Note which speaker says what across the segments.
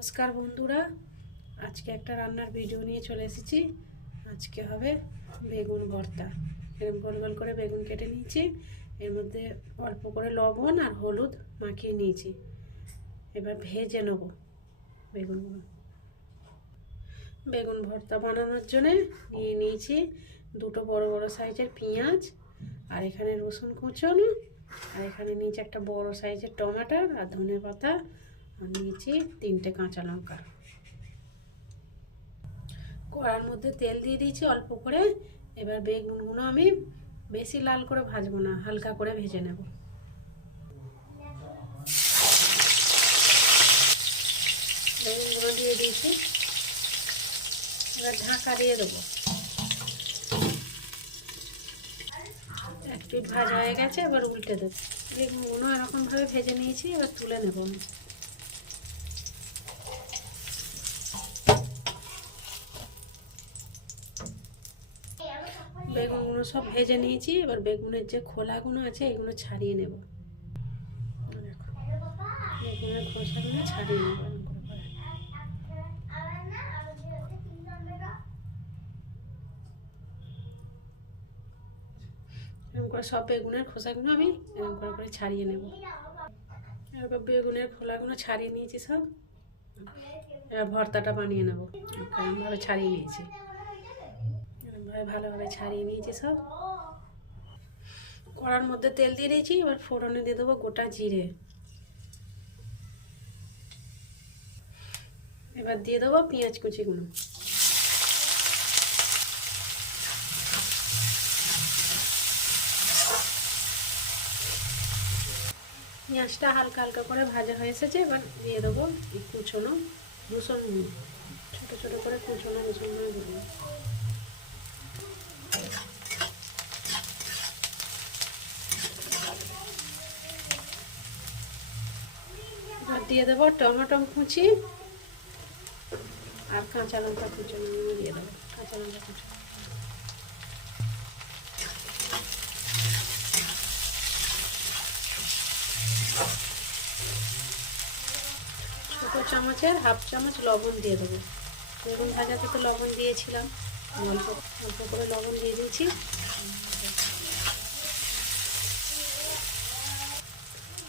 Speaker 1: নমস্কার বন্ধুরা। আজকে একটা রান্নার ভিডিও নিয়ে চলে এসেছি। আজকে হবে বেগুন ভর্তা। এরকম গোল গোল করে বেগুন কেটে নিয়েছি। এর মধ্যে অল্প করে লবণ আর হলুদ মাখিয়ে নিয়েছি। এবার ভেজে নেব বেগুনগুলো। বেগুন ভর্তা বানানোর জন্যে নিয়ে নিয়েছি দুটো বড় বড় সাইজের পেঁয়াজ আর এখানে রসুন কুচোনো। আর এখানে নিয়েছি একটা বড় সাইজের টমাটার আর ধনে পাতা আর নিয়েছি তিনটে কাঁচা লঙ্কা। কড়ার মধ্যে তেল দিয়ে দিয়েছি অল্প করে। এবার বেগুনগুলো আমি বেশি লাল করে ভাজবো না, হালকা করে ভেজে নেব। বেগুনগুলো দিয়ে দিয়েছি। এবার ঢাকা দিয়ে দেবো। এক ভাজা হয়ে গেছে, এবার উল্টে দেবো। বেগুনগুলো এরকমভাবে ভেজে নিয়েছি, এবার তুলে নেব আমি। বেগুনগুলো সব ভেজে নিয়েছি, এবার বেগুনের যে খোলাগুলো আছে এগুলো ছাড়িয়ে নেব। বেগুনের খোসাগুলো ছাড়িয়ে নেব। এরকম করে সব বেগুনের খোসাগুলো আমি এরকম করে করে ছাড়িয়ে নেব। এরকম বেগুনের খোলাগুলো ছাড়িয়ে নিয়েছি সব। এবার ভর্তাটা বানিয়ে নেব। এরকমভাবে ছাড়িয়ে নিয়েছি। এরকমভাবে ভালোভাবে ছাড়িয়ে নিয়েছি সব। কড়ার মধ্যে তেল দিয়ে দিয়েছি, এবার ফোড়নে দিয়ে দেবো গোটা জিরে। এবার দিয়ে দেবো পেঁয়াজ কুচিগুলো পেঁয়াজটা হালকা হালকা করে ভাজা হয়ে এসেছে, এবার দিয়ে দেবো কুচোনো রসুন ছোটো ছোটো করে কুচোনো রসুন দেবো এবার দিয়ে দেবো, টমেটো কুচি আর কাঁচা লঙ্কা কুচোনো দিয়ে দেবো, কাঁচা লঙ্কা কুচো। ছোটো চামচের হাফ চামচ লবণ দিয়ে দেবো। বেগুন ভাজাতে তো লবণ দিয়েছিলাম। অল্প অল্প করে লবণ দিয়ে দিয়েছি।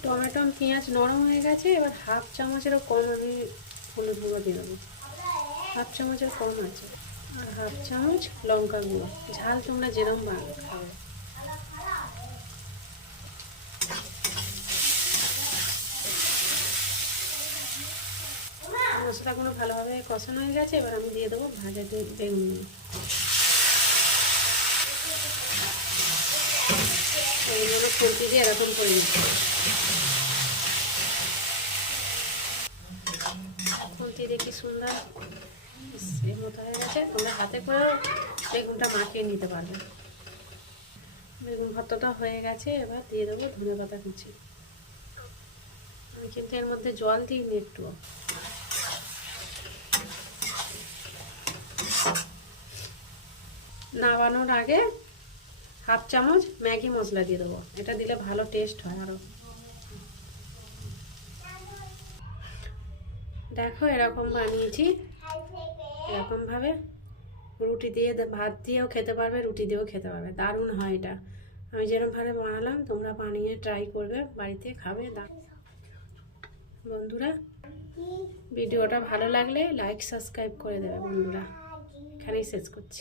Speaker 1: টমেটো পেঁয়াজ নরম হয়ে গেছে, এবার হাফ চামচেরও কম আমি হলুদ গুঁড়ো দিয়ে দেবো। হাফ চামচের কম আছে। আর হাফ চামচ লঙ্কা গুঁড়ো। ঝাল তোমরা যেরকম বানাবে, খাবে। মশলাগুলো ভালোভাবে কষানো হয়ে গেছে, এবার আমি দিয়ে দেবো ভাজা বেগুনগুলো এইগুলো খুন্তি দিয়ে এরকম করে নিচ্ছি দিয়ে কি সুন্দর এর মতো হয়ে গেছে। তোমরা হাতে করেও বেগুনটা মাখিয়ে নিতে পারবে। বেগুন ভর্তাটা হয়ে গেছে, এবার দিয়ে দেবো ধনে পাতা কুচি। আমি কিন্তু এর মধ্যে জল দিইনি একটুও। নামানোর আগে হাফ চামচ ম্যাগি মশলা দিয়ে দেবো। এটা দিলে ভালো টেস্ট হয় আরও দেখো, এরকম বানিয়েছি। এরকমভাবে রুটি দিয়ে ভাত দিয়েও খেতে পারবে, রুটি দিয়েও খেতে পারবে। দারুণ হয় এটা। আমি যেরকমভাবে বানালাম, তোমরা বানিয়ে ট্রাই করবে, বাড়িতে খাবে বন্ধুরা, ভিডিওটা ভালো লাগলে লাইক সাবস্ক্রাইব করে দেবে বন্ধুরা। এখানেই শেষ করছি।